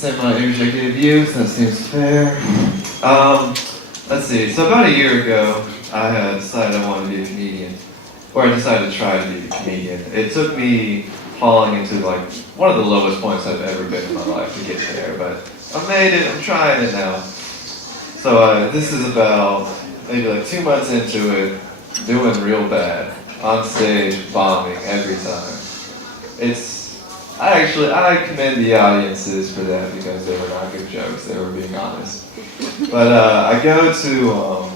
semi-interjected abuse, that seems fair. Let's see, so about a year ago, I had decided I wanted to be a comedian, or I decided to try to be a comedian. It took me falling into like one of the lowest points I've ever been in my life to get there, but I made it, I'm trying it now. So this is about maybe like 2 months into it, doing real bad, on stage, bombing every time. I commend the audiences for that because they were not good jokes, they were being honest. But I go to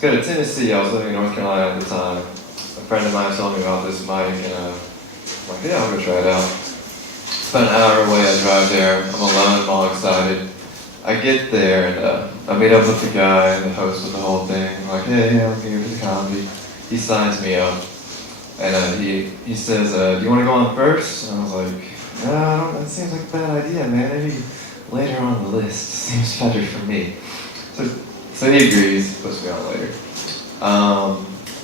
Tennessee. I was living in North Carolina at the time. A friend of mine told me about this mic, and I'm like, yeah, I'll go try it out. About an hour away, I drive there. I'm alone, I'm all excited. I get there, and I meet up with the guy, the host of the whole thing. I'm like, hey, I'm here for the comedy. He signs me up, and he says, do you want to go on first? And I was like, no, that seems like a bad idea, man. Maybe later on the list seems better for me. So he agrees, puts me on later.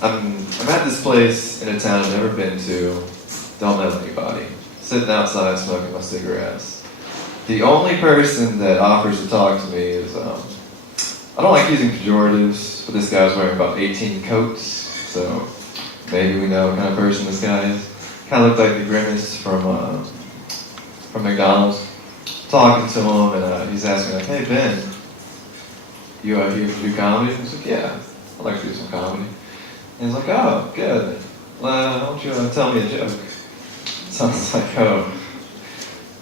I'm at this place in a town I've never been to, don't know anybody, sitting outside smoking my cigarettes. The only person that offers to talk to me is, I don't like using pejoratives, but this guy was wearing about 18 coats, so maybe we know what kind of person this guy is. Kind of looked like the Grimace from McDonald's. Talking to him, and he's asking like, hey Ben, you out here to do comedy? I was like, yeah, I'd like to do some comedy. And he's like, oh, good. Why don't you tell me a joke? So I was like, oh,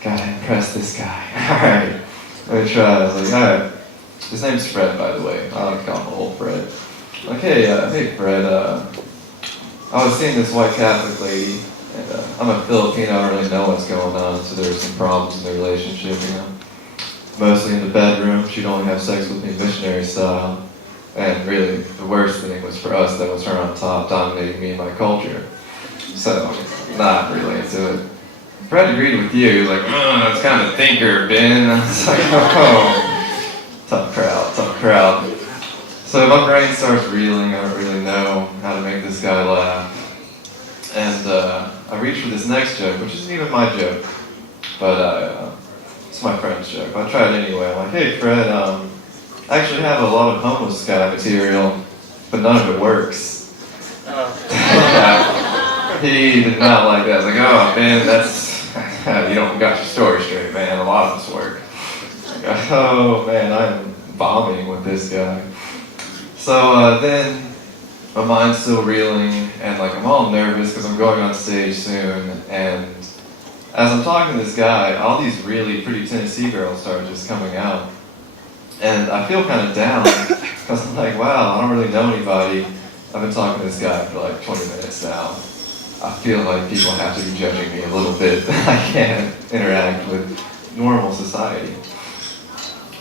gotta impress this guy. Alright, let me try. I was like, alright. His name's Fred, by the way. I like to call him old Fred. Like, hey Fred, I was seeing this white Catholic lady, and I'm a Filipino, I don't really know what's going on, so there were some problems in the relationship, you know. Mostly in the bedroom, she'd only have sex with me missionary style. And really, the worst thing was for us that was her on top, dominating me and my culture. So, not really into it. Fred agreed with you, he was like, that's kind of thinker, Ben. I was like, oh, tough crowd. So my brain starts reeling, I don't really know how to make this guy laugh. And I reach for this next joke, which isn't even my joke, but it's my friend's joke. I try it anyway. I'm like, hey Fred, I actually have a lot of homeless guy material, but none of it works. He did not like that. I was like, oh man, you don't got your story straight, man. A lot of this work. Like, oh man, I'm bombing with this guy. So then my mind's still reeling, and like I'm all nervous because I'm going on stage soon, and as I'm talking to this guy, all these really pretty Tennessee girls start just coming out. And I feel kind of down, because I'm like, wow, I don't really know anybody. I've been talking to this guy for like 20 minutes now. I feel like people have to be judging me a little bit. I can't interact with normal society.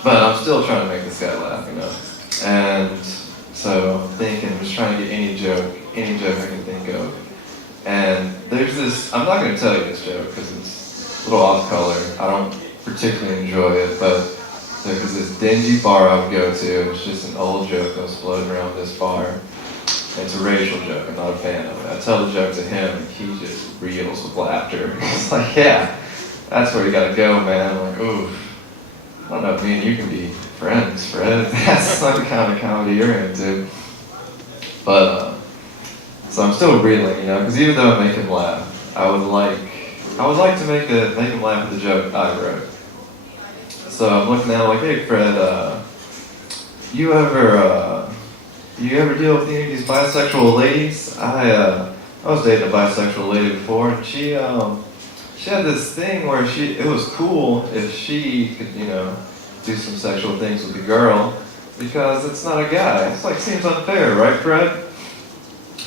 But I'm still trying to make this guy laugh, you know. And so I'm thinking, I'm just trying to get any joke I can think of. And there's this, I'm not going to tell you this joke because it's a little off color. I don't particularly enjoy it, but there's this dingy bar I would go to. It's just an old joke that was floating around this bar. It's a racial joke, I'm not a fan of it. I tell the joke to him, and he just reels with laughter. He's like, yeah, that's where you gotta go, man. I'm like, ooh, I don't know if me and you can be friends, Fred. That's not the kind of comedy you're into. But, so I'm still reeling, you know, because even though I make him laugh, I would like to make him laugh at the joke I wrote. So I'm looking at him like, hey Fred, you ever deal with any of these bisexual ladies? I was dating a bisexual lady before, and she had this thing where it was cool if she could, you know, do some sexual things with a girl, because it's not a guy. It's like, seems unfair, right, Fred?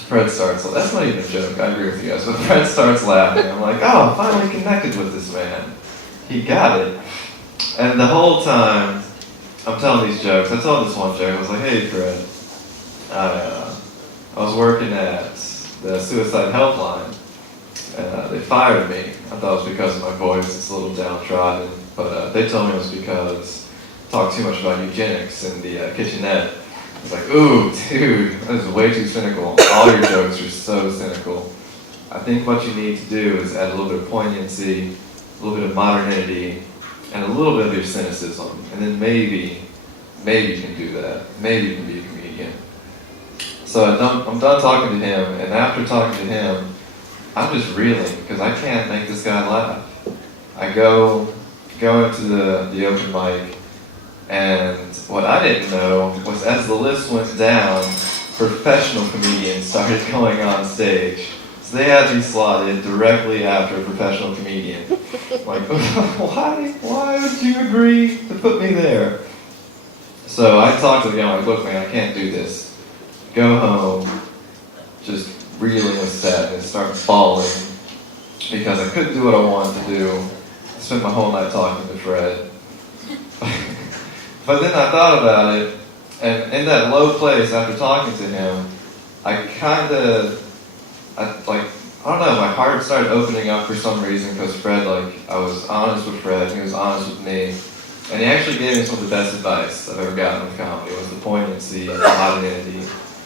Fred starts, that's not even a joke, I agree with you guys, but Fred starts laughing. I'm like, oh, I finally connected with this man. He got it. And the whole time, I'm telling these jokes, I told this one joke, I was like, hey Fred, I was working at the suicide helpline, and they fired me. I thought it was because of my voice, it's a little downtrodden, but they told me it was because I talked too much about eugenics in the kitchenette. I was like, ooh, dude, that is way too cynical. All your jokes are so cynical. I think what you need to do is add a little bit of poignancy, a little bit of modernity, and a little bit of your cynicism, and then maybe you can do that. Maybe you can be a comedian. So I'm done talking to him, and after talking to him, I'm just reeling because I can't make this guy laugh. I go into the open mic, and what I didn't know was as the list went down, professional comedians started going on stage. So they had me slotted directly after a professional comedian. Like, why would you agree to put me there? So I talked to the guy, like, look man, I can't do this. Go home, just reeling with sadness, start bawling, because I couldn't do what I wanted to do. I spent my whole night talking to Fred. But then I thought about it, and in that low place after talking to him, I don't know, my heart started opening up for some reason because Fred, I was honest with Fred, and he was honest with me. And he actually gave me some of the best advice I've ever gotten with comedy, was the poignancy, the moderninity,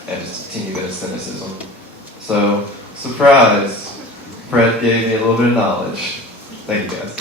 and just a teeny bit of cynicism. So, surprise, Fred gave me a little bit of knowledge. Thank you guys.